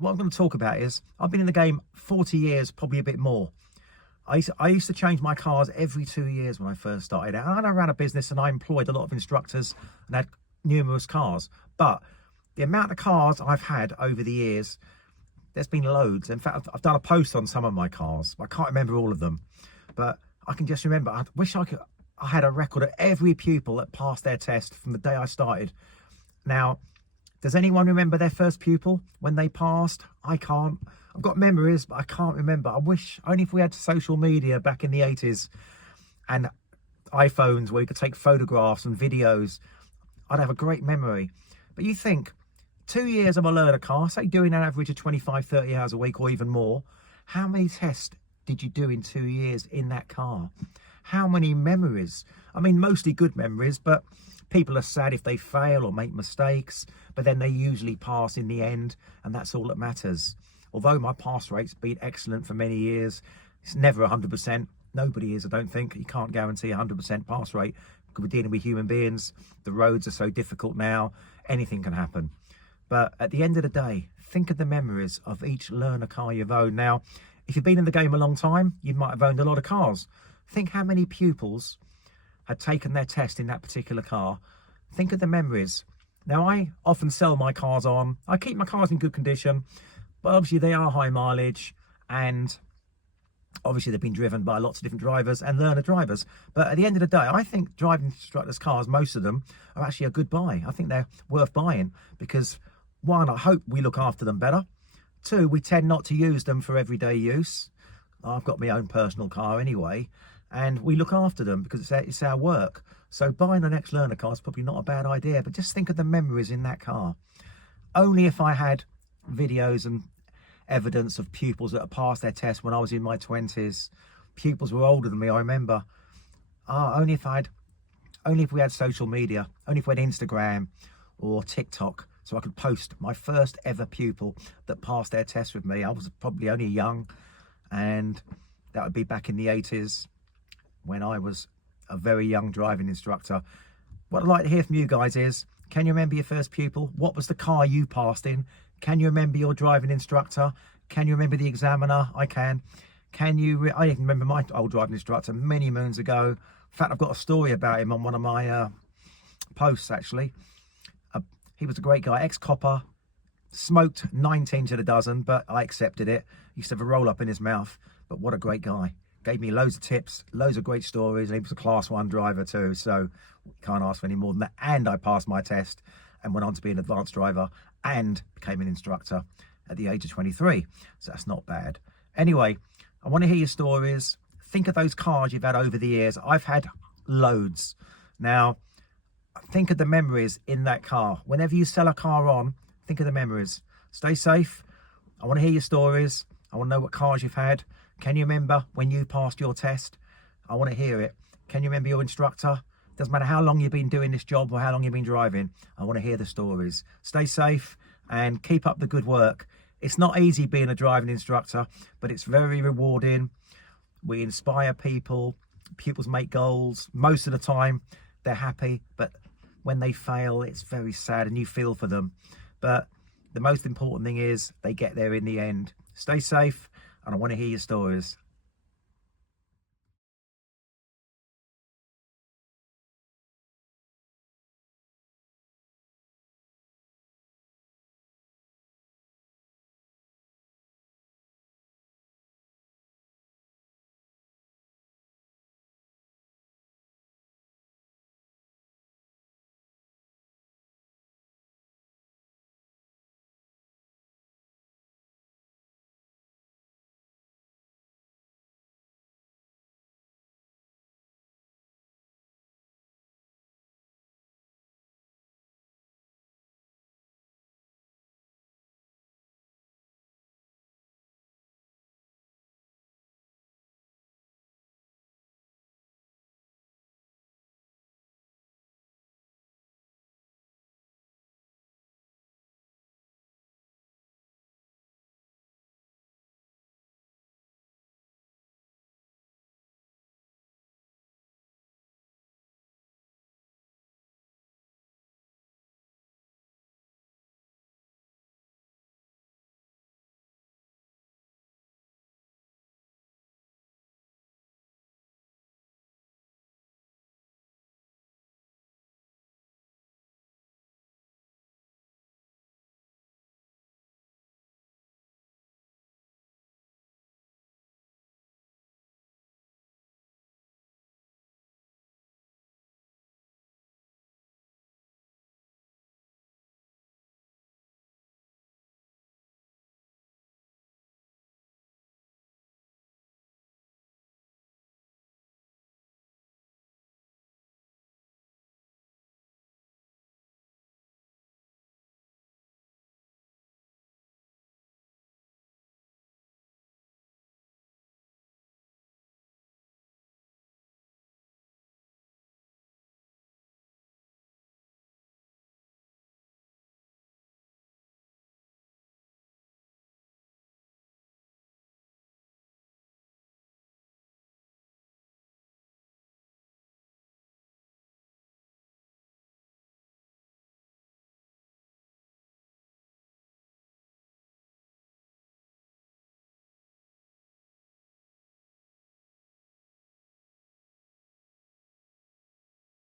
what I'm going to talk about is I've been in the game 40 years, probably a bit more. I used to change my cars every 2 years when I first started out. And I ran a business and I employed a lot of instructors and had numerous cars. But the amount of cars I've had over the years, there's been loads. In fact, I've done a post on some of my cars. I can't remember all of them, but I can just remember, I wish I had a record of every pupil that passed their test from the day I started. Now, does anyone remember their first pupil when they passed? I can't. I've got memories, but I can't remember. I wish only if we had social media back in the 80s and iPhones where you could take photographs and videos, I'd have a great memory. But you think, 2 years of a learner car, say doing an average of 25, 30 hours a week or even more, how many tests did you do in 2 years in that car? How many memories? I mean, mostly good memories, but people are sad if they fail or make mistakes, but then they usually pass in the end, and that's all that matters. Although my pass rate's been excellent for many years, it's never 100%. Nobody is, I don't think. You can't guarantee 100% pass rate because we're dealing with human beings. The roads are so difficult now, anything can happen. But at the end of the day, think of the memories of each learner car you've owned. Now, if you've been in the game a long time, you might have owned a lot of cars. Think how many pupils had taken their test in that particular car. Think of the memories. Now, I often sell my cars on. I keep my cars in good condition, but obviously they are high mileage, and obviously they've been driven by lots of different drivers and learner drivers. But at the end of the day, I think driving instructors' cars, most of them, are actually a good buy. I think they're worth buying because, one, I hope we look after them better. Two, we tend not to use them for everyday use. I've got my own personal car anyway, and we look after them because it's our work. So buying the next learner car is probably not a bad idea, but just think of the memories in that car. Only if I had videos and evidence of pupils that had passed their test when I was in my 20s. Pupils were older than me, I remember. Only if we had social media, only if we had Instagram or TikTok, so I could post my first ever pupil that passed their test with me. I was probably only young, and that would be back in the 80s when I was a very young driving instructor. What I'd like to hear from you guys is, can you remember your first pupil? What was the car you passed in? Can you remember your driving instructor? Can you remember the examiner? I can. I can remember my old driving instructor many moons ago. In fact, I've got a story about him on one of my posts, actually. He was a great guy, ex-copper, smoked 19 to the dozen, but I accepted it. He used to have a roll up in his mouth, but what a great guy. Gave me loads of tips, loads of great stories, and he was a class 1 driver too, so can't ask for any more than that. And I passed my test and went on to be an advanced driver and became an instructor at the age of 23. So that's not bad. Anyway, I want to hear your stories. Think of those cars you've had over the years. I've had loads. Now, think of the memories in that car. Whenever you sell a car on, think of the memories. Stay safe. I want to hear your stories. I want to know what cars you've had. Can you remember when you passed your test? I want to hear it. Can you remember your instructor? Doesn't matter how long you've been doing this job or how long you've been driving. I want to hear the stories. Stay safe and keep up the good work. It's not easy being a driving instructor, but it's very rewarding. We inspire people. Pupils make goals. Most of the time, they're happy, but when they fail, it's very sad and you feel for them. But the most important thing is they get there in the end. Stay safe, and I want to hear your stories.